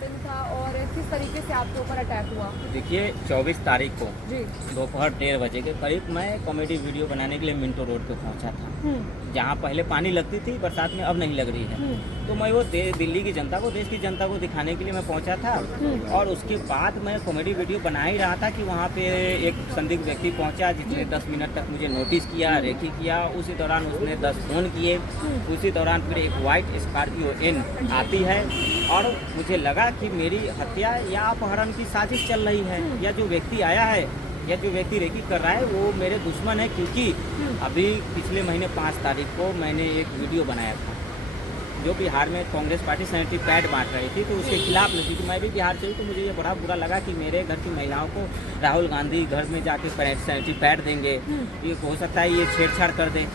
दिन था और किस तरीके से आपके ऊपर अटैक हुआ? देखिए 24 तारीख को जी। दोपहर 1:30 बजे के करीब मैं कॉमेडी वीडियो बनाने के लिए मिंटो रोड पे पहुंचा था, जहां पहले पानी लगती थी, बरसात में अब नहीं लग रही है। तो मैं वो दिल्ली की जनता को, देश की जनता को दिखाने के लिए मैं पहुंचा था। और उसके बाद मैं कॉमेडी वीडियो बना ही रहा था कि वहाँ पे एक संदिग्ध व्यक्ति पहुंचा, जिसने 10 मिनट तक मुझे नोटिस किया, रेकी किया। उसी दौरान उसने 10 फ़ोन किए। उसी दौरान फिर एक वाइट स्कॉर्पियो एन आती है और मुझे लगा कि मेरी हत्या या अपहरण की साजिश चल रही है, या जो व्यक्ति आया है या जो व्यक्ति रेकी कर रहा है वो मेरे दुश्मन है। क्योंकि अभी पिछले महीने 5 तारीख को मैंने एक वीडियो बनाया था जो बिहार में कांग्रेस पार्टी सैनिटरी पैड बांट रही थी, तो उसके खिलाफ नहीं थी। तो मैं भी बिहार से हूँ, तो मुझे ये बड़ा बुरा लगा कि मेरे घर की महिलाओं को राहुल गांधी घर में जाके सैनिटरी पैड देंगे। ये हो सकता है ये छेड़छाड़ कर दे,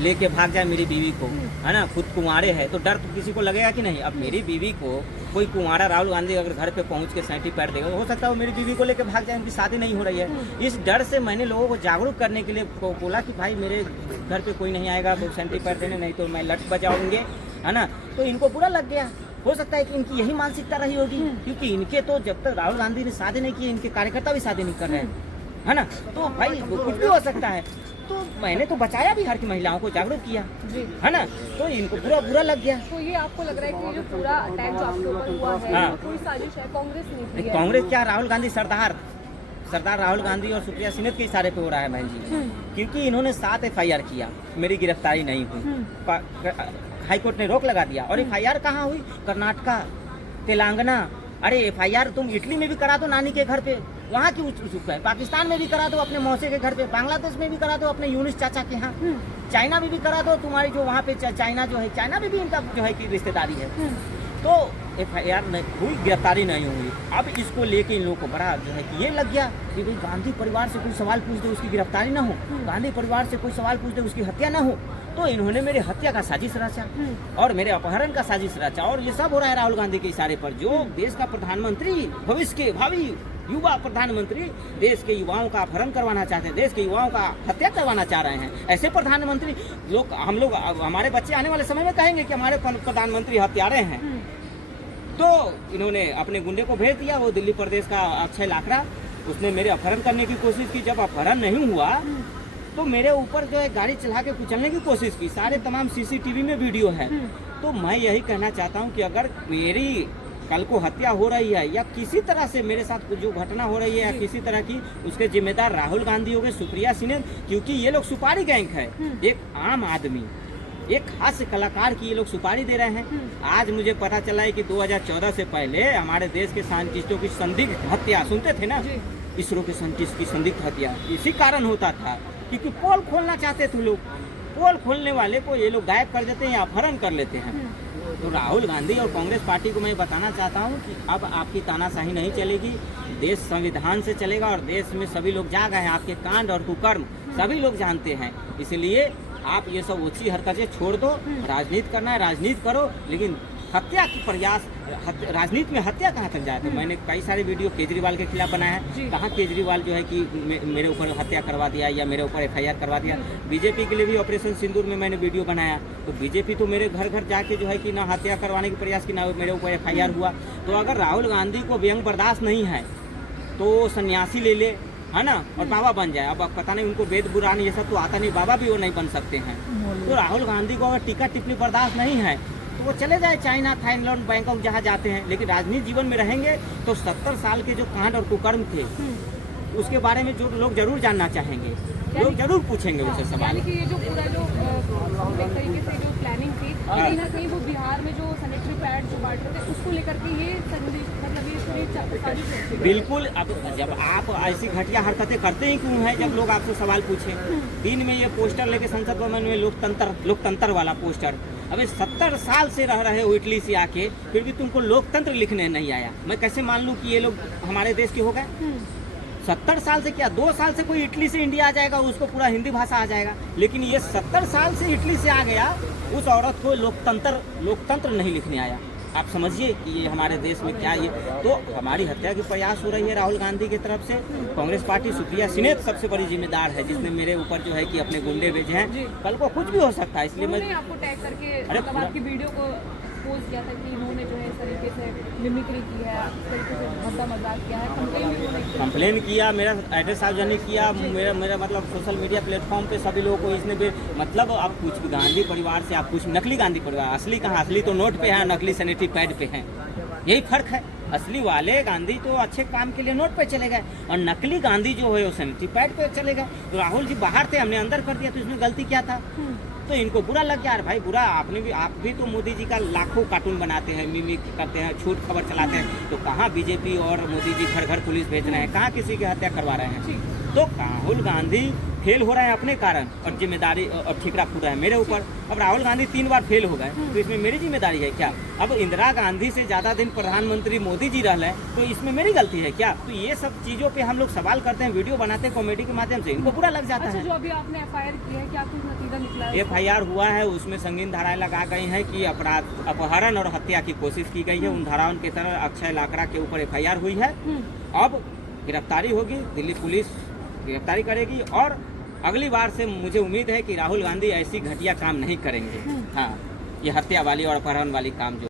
लेके भाग जाए मेरी बीवी को, है ना। खुद कुंवारे है तो डर तो किसी को लगेगा कि नहीं। अब मेरी बीवी को कोई कुंवारा राहुल गांधी अगर घर पे पहुंच के सैनिटरी पैड देगा, तो हो सकता है वो मेरी बीवी को लेके भाग जाए, उनकी शादी नहीं हो रही है। इस डर से मैंने लोगों को जागरूक करने के लिए बोला कि भाई मेरे घर पे कोई नहीं आएगा सैनिटरी पैड देने, नहीं तो मैं लट बजाऊंगे, है ना। तो इनको बुरा लग गया। हो सकता है कि इनकी यही मानसिकता रही होगी, क्योंकि इनके तो जब तक राहुल गांधी ने शादी नहीं की, इनके कार्यकर्ता भी शादी नहीं कर रहे हैं, है ना। तो भाई कुछ भी हो सकता है। तो मैंने तो बचाया बिहार की महिलाओं को, जागरूक किया, है ना। तो इनको बुरा लग गया। तो ये आपको लग रहा है कि ये जो पूरा अटैक जो आपके ऊपर हुआ है, हाँ। कोई साजिश है, कांग्रेस ने की है? कांग्रेस क्या, राहुल गांधी सरदार राहुल गांधी और सुप्रिया सिन्हा के इशारे पे हो रहा है बहन जी। क्योंकि इन्होंने 7 FIR किया, मेरी गिरफ्तारी नहीं हुई। हाईकोर्ट ने रोक लगा दिया। और FIR कहाँ हुई? कर्नाटका, तेलंगाना। अरे FIR तुम इटली में भी करा दो नानी के घर पे, वहाँ की उत्सुकता है। पाकिस्तान में भी करा दो अपने मौसे के घर पे, बांग्लादेश में भी करा दो अपने यूनिस चाचा के यहाँ, चाइना में भी करा दो तुम्हारी जो वहाँ पे चाइना जो है, चाइना में भी इनका जो है कि रिश्तेदारी है। तो FIR हुई, गिरफ्तारी नहीं हुई। अब इसको लेके इन लोगों को बड़ा जो है कि ये लग गया कि भाई गांधी परिवार से कोई सवाल पूछ दे उसकी गिरफ्तारी ना हो, गांधी परिवार से कोई सवाल पूछ दे उसकी हत्या ना हो। तो इन्होंने मेरे हत्या का साजिश रचा और मेरे अपहरण का साजिश रचा। और ये सब हो रहा है राहुल गांधी के इशारे पर, जो देश का प्रधानमंत्री, भविष्य के भावी युवा प्रधानमंत्री देश के युवाओं का अपहरण करवाना चाहते हैं, देश के युवाओं का हत्या करवाना चाह रहे हैं। ऐसे प्रधानमंत्री लोग, हम लोग, हमारे बच्चे आने वाले समय में कहेंगे कि हमारे प्रधानमंत्री हत्यारे हैं। तो इन्होंने अपने गुंडे को भेज दिया, वो दिल्ली प्रदेश का अक्षय लाकड़ा, उसने मेरे अपहरण करने की कोशिश की। जब अपहरण नहीं हुआ तो मेरे ऊपर जो है गाड़ी चला के कुचलने की कोशिश की। सारे तमाम CCTV में वीडियो है। तो मैं यही कहना चाहता हूँ कि अगर मेरी कल को हत्या हो रही है या किसी तरह से मेरे साथ कुछ जो घटना हो रही है या किसी तरह की, उसके जिम्मेदार राहुल गांधी हो गए, सुप्रिया सिन्हा, क्योंकि ये लोग सुपारी गैंग है। एक आम आदमी, एक हास्य कलाकार की ये लोग सुपारी दे रहे हैं। आज मुझे पता चला है कि 2014 से पहले हमारे देश के साइंटिस्टों की संदिग्ध हत्या, सुनते थे ना, इसरो के साइंटिस्ट की संदिग्ध हत्या इसी कारण होता था, क्योंकि पोल खोलना चाहते थे लोग। पोल खोलने वाले को ये लोग गायब कर देते हैं या अपहरण कर लेते हैं। तो राहुल गांधी और कांग्रेस पार्टी को मैं बताना चाहता हूं कि अब आपकी तानाशाही नहीं चलेगी, देश संविधान से चलेगा। और देश में सभी लोग जाग गए हैं, आपके कांड और कुकर्म सभी लोग जानते हैं। इसलिए आप ये सब ओछी हरकतें छोड़ दो। राजनीति करना है राजनीति करो, लेकिन हत्या की प्रयास, राजनीति में हत्या कहाँ तक जाए। तो मैंने कई सारे वीडियो केजरीवाल के खिलाफ बनाया है। कहाँ केजरीवाल जो है कि मेरे ऊपर हत्या करवा दिया या मेरे ऊपर FIR करवा दिया। बीजेपी के लिए भी ऑपरेशन सिंदूर में मैंने वीडियो बनाया। तो बीजेपी तो मेरे घर घर जाके जो है कि ना हत्या करवाने की प्रयास की, ना मेरे ऊपर FIR हुआ। तो अगर राहुल गांधी को व्यंग बर्दाश्त नहीं है तो सन्यासी ले ले, है ना, और बाबा बन जाए। अब पता नहीं उनको वेद पुराण ये सब तो आता नहीं, बाबा भी वो नहीं बन सकते हैं। तो राहुल गांधी को अगर टीका टिप्पणी बर्दाश्त नहीं है तो वो चले जाए चाइना, थाईलैंड, बैंकॉक जहाँ जाते हैं। लेकिन राजनीतिक जीवन में रहेंगे तो 70 साल के जो कांड और कुकर्म थे उसके बारे में जो लोग जरूर जानना चाहेंगे, लोग जरूर पूछेंगे उनसे सवाल। यानी कि ये जो पूरा जो एक तरीके से जो प्लानिंग थी, कहीं ना कहीं वो बिहार में जो सैनिटरी पैड जो बांट रहे थे उसको लेकर के ये मतलब ये पूरी साजिश है। बिल्कुल। अब जब आप ऐसी घटिया हरकतें करते ही क्यों हैं जब लोग आपसे सवाल पूछे। दिन में ये पोस्टर लेके संसद भवन में लोकतंत्र वाला पोस्टर, अबे 70 साल से रह रहे हो इटली से आके, फिर भी तुमको लोकतंत्र लिखने नहीं आया। मैं कैसे मान लूँ कि ये लोग हमारे देश के हो गए? 70 साल से क्या, 2 साल से कोई इटली से इंडिया आ जाएगा, उसको पूरा हिंदी भाषा आ जाएगा। लेकिन ये 70 साल से इटली से आ गया, उस औरत को लोकतंत्र नहीं लिखने आया। आप समझिए कि ये हमारे देश में क्या, ये तो हमारी हत्या की प्रयास हो रही है राहुल गांधी की तरफ से। कांग्रेस पार्टी, सुप्रिया सिन्हा सबसे बड़ी जिम्मेदार है, जिसने मेरे ऊपर जो है कि अपने गुंडे भेजे हैं। कल को कुछ भी हो सकता है, इसलिए मैं आपको टैग करके अरे आपकी वीडियो को एक्सपोज किया था कि इन्होंने जो है इस तरीके से मिमिक्री की है, इस तरीके से भद्दा मजाक किया है, कंप्लेन भी उन्होंने की। कंप्लेन किया, मेरा एड्रेस सार्वजनिक किया, मेरा मतलब सोशल मीडिया प्लेटफॉर्म पे सभी लोगों को इसने भी मतलब आप कुछ गांधी परिवार से आप कुछ नकली गांधी परिवार, असली कहाँ, असली तो नोट पे है, नकली सैनिटरी पैड पे है, यही फर्क है। असली वाले गांधी तो अच्छे काम के लिए नोट पे चले गए और नकली गांधी जो है वो सैनिटरी पैड पे चले गए। तो राहुल जी बाहर थे, हमने अंदर कर दिया, तो इसमें गलती क्या था? तो इनको बुरा लग गया। यार भाई बुरा आपने भी, आप भी तो मोदी जी का लाखों कार्टून बनाते हैं, मिमिक करते हैं, झूठ खबर चलाते हैं, तो कहाँ बीजेपी और मोदी जी घर घर पुलिस भेज रहे हैं, कहाँ किसी की हत्या करवा रहे हैं? तो राहुल गांधी फेल हो रहे हैं अपने कारण और जिम्मेदारी और ठिकरा पूरा है मेरे ऊपर। अब राहुल गांधी 3 बार फेल हो गए तो इसमें मेरी जिम्मेदारी है क्या? अब इंदिरा गांधी से ज़्यादा दिन प्रधानमंत्री मोदी जी रह रहे तो इसमें मेरी गलती है क्या? तो ये सब चीज़ों पे हम लोग सवाल करते हैं, वीडियो बनाते हैं कॉमेडी के माध्यम से, इनको बुरा लग जाता अच्छा, है। जो अभी आपने FIR की है, क्या कुछ नतीजा निकला है? FIR हुआ है, उसमें संगीन धाराएं लगा गई हैं कि अपहरण और हत्या की कोशिश की गई है। उन धाराओं के तरह अक्षय लाकड़ा के ऊपर FIR हुई है। अब गिरफ्तारी होगी, दिल्ली पुलिस गिरफ्तारी करेगी और अगली बार से मुझे उम्मीद है कि राहुल गांधी ऐसी घटिया काम नहीं करेंगे। हाँ, ये हत्या वाली और अपहरण वाली काम जो